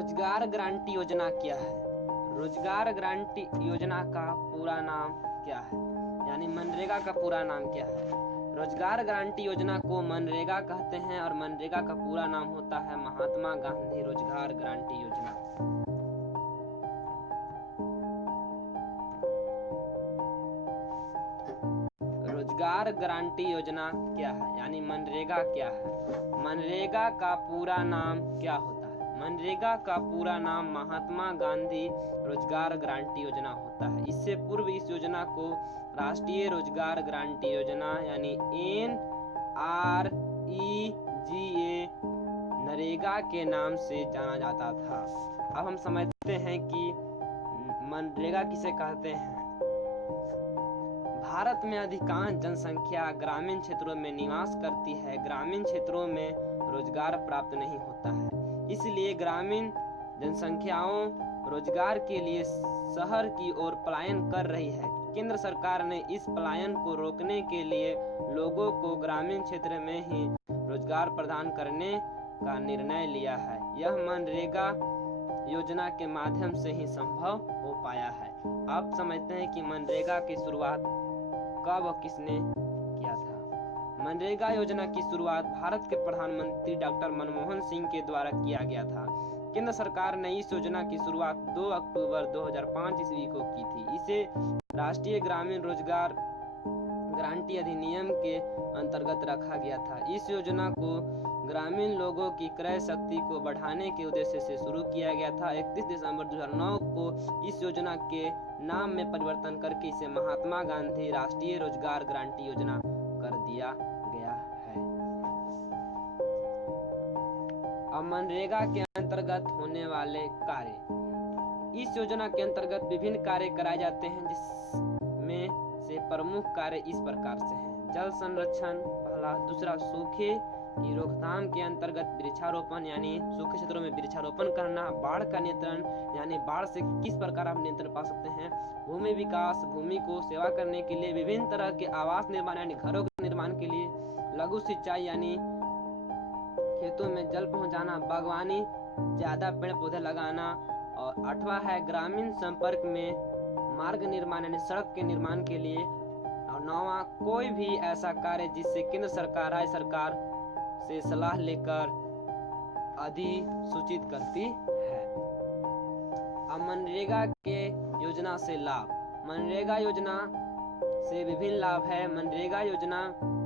रोजगार गारंटी योजना क्या है? रोजगार गारंटी योजना का पूरा नाम क्या है, यानी मनरेगा का पूरा नाम क्या है? रोजगार गारंटी योजना को मनरेगा कहते हैं और मनरेगा का पूरा नाम होता है महात्मा गांधी रोजगार गारंटी योजना। रोजगार गारंटी योजना क्या है, यानी मनरेगा क्या है? मनरेगा का पूरा नाम क्या होता है? मनरेगा का पूरा नाम महात्मा गांधी रोजगार गारंटी योजना होता है। इससे पूर्व इस योजना को राष्ट्रीय रोजगार गारंटी योजना यानी NREGA नरेगा के नाम से जाना जाता था। अब हम समझते हैं कि मनरेगा किसे कहते हैं। भारत में अधिकांश जनसंख्या ग्रामीण क्षेत्रों में निवास करती है। ग्रामीण क्षेत्रों में रोजगार प्राप्त नहीं होता है, इसलिए ग्रामीण जनसंख्याओं रोजगार के लिए शहर की ओर पलायन कर रही है। केंद्र सरकार ने इस पलायन को रोकने के लिए लोगों को ग्रामीण क्षेत्र में ही रोजगार प्रदान करने का निर्णय लिया है। यह मनरेगा योजना के माध्यम से ही संभव हो पाया है। आप समझते हैं कि मनरेगा की शुरुआत कब और किसने किया था? मनरेगा योजना की शुरुआत भारत के प्रधानमंत्री डॉक्टर मनमोहन सिंह के द्वारा किया गया था। केंद्र सरकार ने इस योजना की शुरुआत 2 अक्टूबर 2005 ईस्वी को की थी। इसे राष्ट्रीय ग्रामीण रोजगार गारंटी अधिनियम के अंतर्गत रखा गया था। इस योजना को ग्रामीण लोगों की क्रय शक्ति को बढ़ाने के उद्देश्य से शुरू किया गया था। 31 दिसंबर 2009 को इस योजना के नाम में परिवर्तन करके इसे महात्मा गांधी राष्ट्रीय रोजगार गारंटी योजना कर दिया गया है। अब मनरेगा के अंतर्गत होने वाले कार्य। इस योजना के अंतर्गत विभिन्न कार्य कराए जाते हैं, जिसमें से प्रमुख कार्य इस प्रकार से हैं। जल संरक्षण पहला, दूसरा सूखे की रोकथाम के अंतर्गत वृक्षारोपण यानी सूखे क्षेत्रों में वृक्षारोपण करना, बाढ़ का नियंत्रण यानी बाढ़ से किस प्रकार आप नियंत्रण पा सकते हैं, भूमि विकास, भूमि को सेवा करने के लिए विभिन्न तरह के आवास निर्माण यानी घरों के निर्माण के लिए, लघु सिंचाई यानी खेतों में जल पहुंचाना, बागवानी ज्यादा पेड़ पौधे लगाना, और 8वां है ग्रामीण संपर्क में मार्ग निर्माण यानी सड़क के निर्माण के लिए, और 9वां कोई भी ऐसा कार्य जिससे केंद्र सरकार राज्य सरकार से सलाह लेकर अधिसूचित करती है। अब मनरेगा के योजना से लाभ। मनरेगा योजना से विभिन्न लाभ है। मनरेगा योजना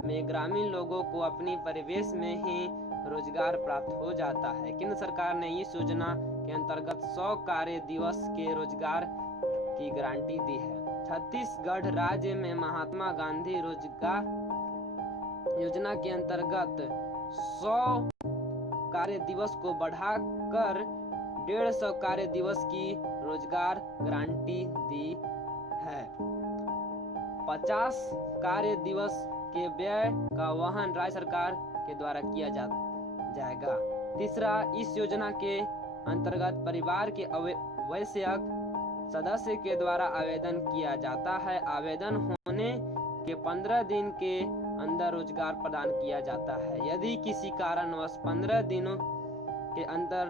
में ग्रामीण लोगों को अपनी परिवेश में ही रोजगार प्राप्त हो जाता है। केंद्र सरकार ने इस योजना के अंतर्गत 100 कार्य दिवस के रोजगार की गारंटी दी है। छत्तीसगढ़ राज्य में महात्मा गांधी रोजगार योजना के अंतर्गत 100 कार्य दिवस को बढ़ाकर 150 कार्य दिवस की रोजगार गारंटी दी है। 50 कार्य दिवस के व्यय का वहन राज्य सरकार के द्वारा किया जाएगा। तीसरा, इस योजना के अंतर्गत परिवार के आवश्यक सदस्य के द्वारा आवेदन किया जाता है। आवेदन होने के 15 दिन के अंदर रोजगार प्रदान किया जाता है। यदि किसी कारणवश 15 दिनों के अंदर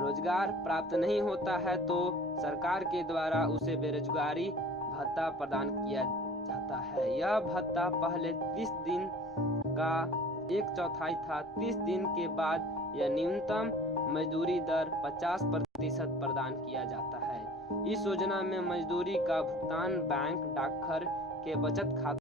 रोजगार प्राप्त नहीं होता है तो सरकार के द्वारा उसे बेरोजगारी भत्ता प्रदान किया जाता है। यह भत्ता पहले 30 दिन का 1/4 था। 30 दिन के बाद यह न्यूनतम मजदूरी दर 50% प्रदान किया जाता है। इस योजना में मजदूरी का भुगतान बैंक, डाकघर के बचत खाता